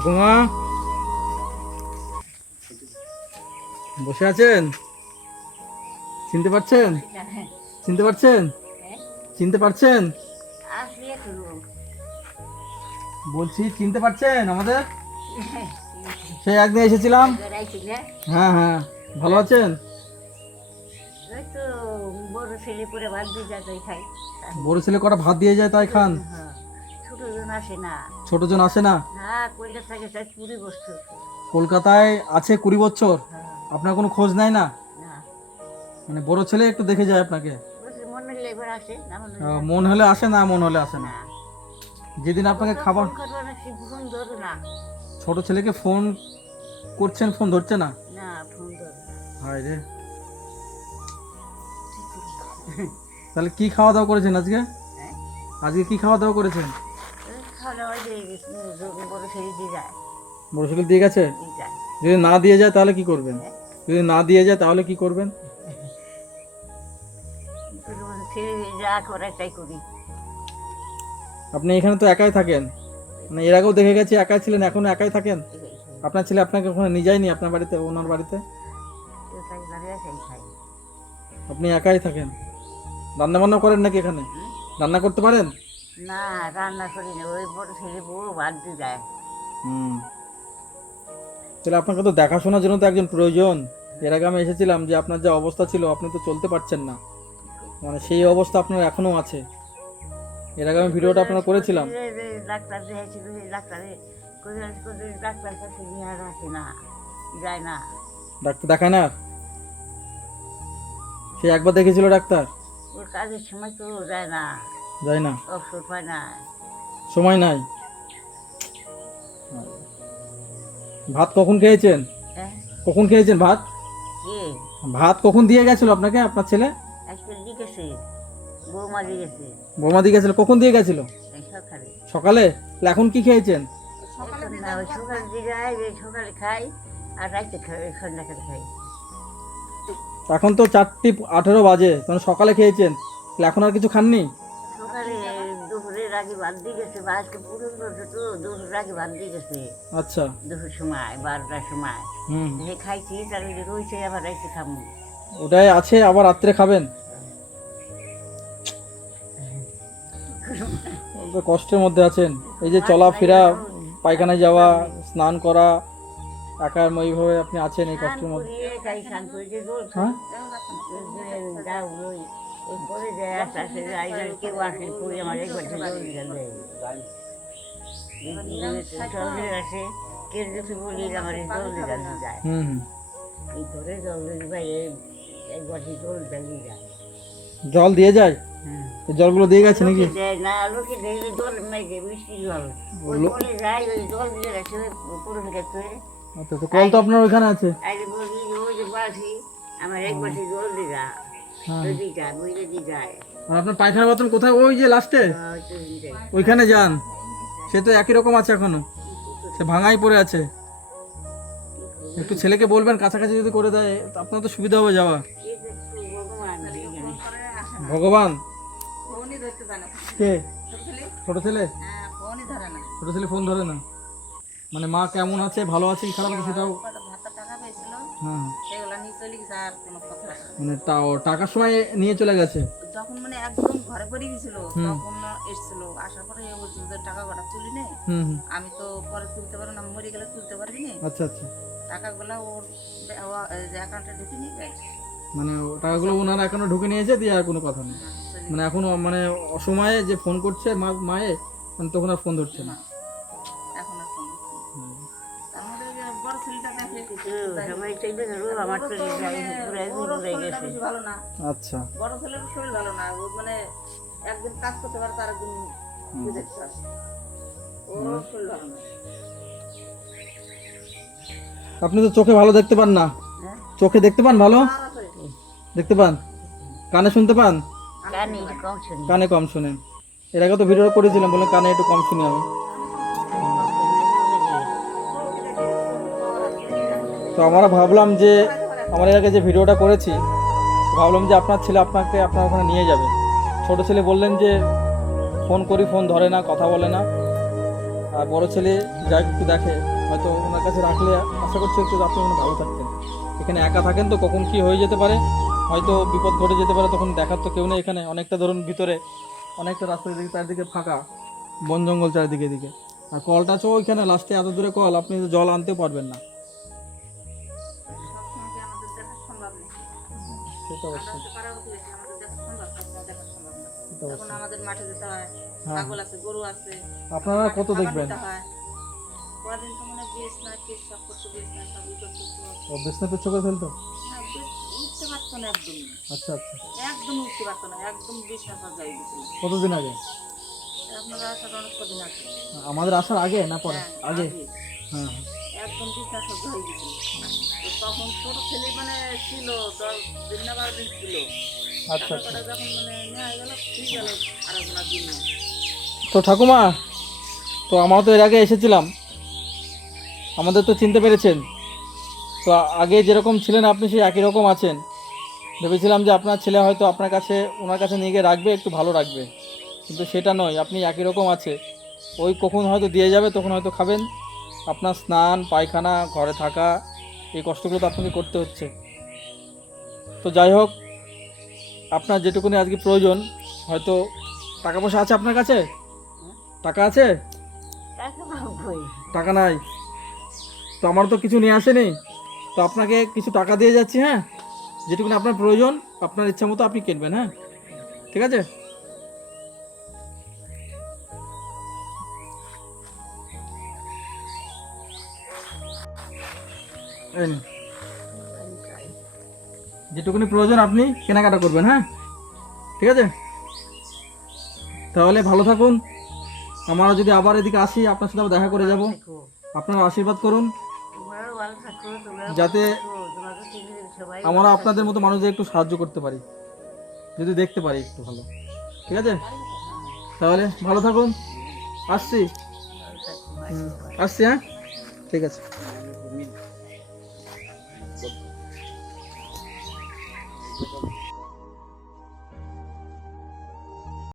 ঠাকুমা বসে আছেন? চিনতে পারছেন? চিনতে পারছেন? চিনতে পারছেন? বলছি চিনতে পারছেন আমাদের? সেই একদিন এসেছিলাম। হ্যাঁ হ্যাঁ, ভালো আছেন? বড় ছেলে করে ভাত দিয়ে যায় তাই খাই। বড় ছেলে কটা ভাত দিয়ে যায় তাই খান? ছোটজন আসে না। ছোটজন আসে না? হ্যাঁ, কলকাতা থেকে তাই 20 বছর। কলকাতায় আছে 20 বছর। হ্যাঁ। আপনার কোনো খোঁজ নেয় না? না, মানে বড় ছেলে একটু দেখে যায় আপনাকে? মন হলে একবার আসে, না মন হলে মন হলে আসে, না মন হলে আসে না। না। যেদিন আপনাকে খাবার, ফোন ধরে না। ছোট ছেলেকে ফোন করছেন, ফোন ধরছে না? না, ফোন ধরে না। হায় রে। তাহলে কি খাওয়া দাওয়া করেছেন আজকে? হ্যাঁ? আজকে কি খাওয়া দাওয়া করেছেন? খাওয়া দাওয়া দিয়ে গেছে, বড় ছেলে দিয়ে যায়। বড় ছেলে দিয়ে গেছে? দিয়ে যায়। যদি না দিয়ে যায় তাহলে কি করবেন? যদি না দিয়ে যায় তাহলে কি করবেন? ছেলে যা করে তাই করি। আপনি এখানে তো একাই থাকেন, মানে এর আগেও দেখে গেছি একাই ছিলেন, এখনো একাই থাকেন? আপনার ছেলে আপনাকে ওখানে নিয়ে যায়নি আপনার বাড়িতে, ওনার বাড়িতে? আপনি একাই থাকেন। রান্না বান্না করেন নাকি এখানে? রান্না করতে পারেন? না, রান্না করি না, ওই বড় ছেলে বউ ভাত দিয়ে যায়। তাহলে আপনাকে তো দেখাশোনার জন্য তো একজন প্রয়োজন। এর আগে আমি এসেছিলাম, যে আপনার যা অবস্থা ছিল, আপনি তো চলতে পারছেন না, মানে সেই অবস্থা আপনার এখনো আছে। এর আগে আমি ভিডিওটা আপনার করেছিলাম। ডাক্তার দেখাইছিল, ডাক্তারে ডাক্তার কাছে নিয়ে আর আসে না, যায় না। ডাক্তার দেখায় না? সে একবার দেখেছিল ডাক্তার? ওর কাজের সময় তো যায় না, যায় না, অবসর পায় না। সময় নাই। ভাত কখন খেয়েছেন? হ্যাঁ, কখন খেয়েছেন ভাত? কে ভাত কখন দিয়ে গেছিল আপনাকে আপনার ছেলে? আজকে দিয়েছে, বৌমা দিয়েছে। বোমা দিয়ে গেছিল? কখন দিয়ে গেছিল? সকালে। সকালে? তাহলে এখন কি খেয়েছেন? না, ওই সকালে দিয়ে যায়, ওই সকালে খাই আর রাইতে খাই, সন্ধ্যাকালে খাই। এখন তো 4:18 বাজে, তখন সকালে খেয়েছেন, তাহলে এখন আর কিছু খাননি? সকালে দুপুরের আগে ভাত দিয়ে গেছে, বা আজকে পুরো তো দুপুরের আগে ভাত দিয়ে গেছে। আচ্ছা। দুপুর সময় 12টার সময় যে খাইছি, তার রয়েছে, আবার রাইতে খাবো। ওটাই আছে, আবার রাত্রে খাবেন? তো কষ্টের মধ্যে আছেন। এই যে চলাফেরা, পায়খানায় যাওয়া, স্নান করা, একার এইভাবে আপনি আছেন এই কষ্টের মধ্যে। হ্যাঁ, জল দিয়ে যায়? এই জলগুলো দিয়ে গেছে নাকি? না, লোকে দেখলে জল মিষ্টি জল, ওই কলে যায়, ওই জল দিয়ে গেছে পুরো গেছে। আচ্ছা, তো কল তো আপনার ওইখানে আছে। ওই যে বাসি আমার এক বাসি জল দিয়ে যায়, বুঝলে দিয়ে যায়। আর আপনার পায়খানা বাথরুম কোথায়? ওই যে লাস্টে ওইখানে যান, সে তো একই রকম আছে এখনো, সে ভাঙাই পড়ে আছে। একটু ছেলেকে বলবেন কাছাকাছি যদি করে দেয়, আপনার তো সুবিধা হবে যাওয়া। ভগবান কে? ছোট ছেলে? ছোট ছেলে ফোন ধরে না? মানে মা কেমন আছে, ভালো আছে কি খারাপ আছে সেটাও? হ্যাঁ, মানে টাকার সময় নিয়ে চলে গেছে যখন মানে একদম ঘরে পড়ে গেছিল, তখন এসেছিল, আসার পরে বলছিল যে টাকা কটা তুলি নে। আমি তো পরে তুলতে পারবো না, মরে গেলে তুলতে পারবি না। আচ্ছা আচ্ছা, টাকাগুলো ওর অ্যাকাউন্টে ঢুকে নিয়ে গেছে। মানে টাকাগুলো ওনারা এখনো ঢুকে নিয়েছে, দিয়ে আর কোনো কথা নেই। মানে এখনো মানে অসময়ে যে ফোন করছে মায়ে, মানে তখন আর ফোন ধরছে না। এখন আর ফোন তার মধ্যে বড় ছেলেটা দেখে বেশি ভালো না। আচ্ছা, বড় ছেলের শরীর ভালো না, ও মানে একদিন কাজ করতে পারে, তার একদিন দেখতে পারে, ওর শরীর ভালো না। আপনি তো চোখে ভালো দেখতে পান না? চোখে দেখতে পান ভালো? দেখতে পান? কানে শুনতে পান? কানে কম শুনেন। এর আগে তো ভিডিও করেছিলাম, বলে কানে একটু কম শুনি আমি। তো আমরা ভাবলাম যে, আমার এর আগে যে ভিডিওটা করেছি, ভাবলাম যে আপনার ছেলে আপনাকে আপনার ওখানে নিয়ে যাবে। ছোট ছেলে বললেন যে ফোন করি, ফোন ধরে না, কথা বলে না। আর বড় ছেলে যা একটু দেখে, হয়তো ওনার কাছে রাখলে আশা করছি একটু আপনি মনে ভালো থাকতেন। এখানে একা থাকেন তো কখন কি হয়ে যেতে পারে, হয়তো বিপদ ঘটে যেতে পারে, তখন দেখার তো কেউ নেই এখানে। অনেকটা ধরুন ভিতরে অনেকটা রাস্তার দিকে চারিদিকে ফাঁকা, বন জঙ্গল চারিদিকে এদিকে। আর কলটা তো ওইখানে লাস্টে, এত দূরে কল, আপনি তো জল আনতেও পারবেন না। সবসময় যে আমাদের দেখা সম্ভব নেই। সেটা আমরা অবশ্যই, হচ্ছে পাড়া প্রতিবেশী, আমাদের দেখা সম্ভব, সবসময় দেখা সম্ভব না। সেটা তখন অবশ্যই। আমাদের মাঠে যেতে হয়, হ্যাঁ। ছাগল আছে, গরু আছে, আপনারা কত খাবার দেখবেন? দিতে হয়। কদিন তো মানে বেশ না, কেস সব করতে বেশ না, সবই করতে ও বিছনা পিচ্ছ করে ফেলতো? হ্যাঁ, উঠতে পারতো না একদম, আচ্ছা আচ্ছা। একদম উঠতে পারতো না, একদম বিছনা সজ্জায় গেছিল। কতদিন আগে? আপনারা আসার অনেক কদিন আছে। আমাদের আসার আগে না পরে? হ্যাঁ, আগে। আগে। হ্যাঁ হ্যাঁ। একদম বিছনা সজ্জা হয়ে গেছিল। তো তখন ছোট ছেলে মানে ছিল 10 দিন না 12 দিন ছিল। আচ্ছা আচ্ছা। টাকাটা যখন মানে নেওয়া গেল, ঠিক গেল আরেকজনের জন্য। তো ঠাকুমা, তো আমরা তো এর আগে এসেছিলাম, আমাদের তো চিনতে পেরেছেন। তো আগে যেরকম ছিলেন আপনি সেই একই রকম আছেন। ভেবেছিলাম যে আপনার ছেলে হয়তো আপনার কাছে, ওনার কাছে নিয়ে গিয়ে রাখবে, একটু ভালো রাখবে, কিন্তু সেটা নয়, আপনি একই রকম আছে। ওই কখন হয়তো দিয়ে যাবে, তখন হয়তো খাবেন। আপনার স্নান পায়খানা, ঘরে থাকা, এই কষ্টগুলো তো আপনাকে করতে হচ্ছে। তো যাই হোক, আপনার যেটুকুনি আজকে প্রয়োজন, হয়তো টাকা পয়সা আছে আপনার কাছে? টাকা আছে? টাকা পাবই। টাকা নাই তো আমার তো কিছু নিয়ে আসেনি, তো আপনাকে কিছু টাকা দিয়ে যাচ্ছি। হ্যাঁ, যেটুকুনি আপনার প্রয়োজন আপনার ইচ্ছা মতো আপনি কিনবেন। হ্যাঁ, ঠিক আছে? এই নিন। যেটুকুনি প্রয়োজন আপনি কেনাকাটা করবেন। হ্যাঁ, ঠিক আছে? তাহলে ভালো থাকুন। আমরা যদি আবার এদিকে আসি, আপনার সাথে আবার দেখা করে যাব। থাকো। আপনারা আশীর্বাদ করুন তোমরাও ভালো থাকো, তোমরাও যাতে ভালো থাকো, তোমাকে চিনি সবাই আমরা আপনাদের মতো মানুষদের একটু সাহায্য করতে পারি, যদি দেখতে পারি একটু ভালো। ঠিক আছে? তাহলে ভালো থাকুন, আসছি। ভালো থাকো। আসছি। হ্যাঁ, ঠিক আছে।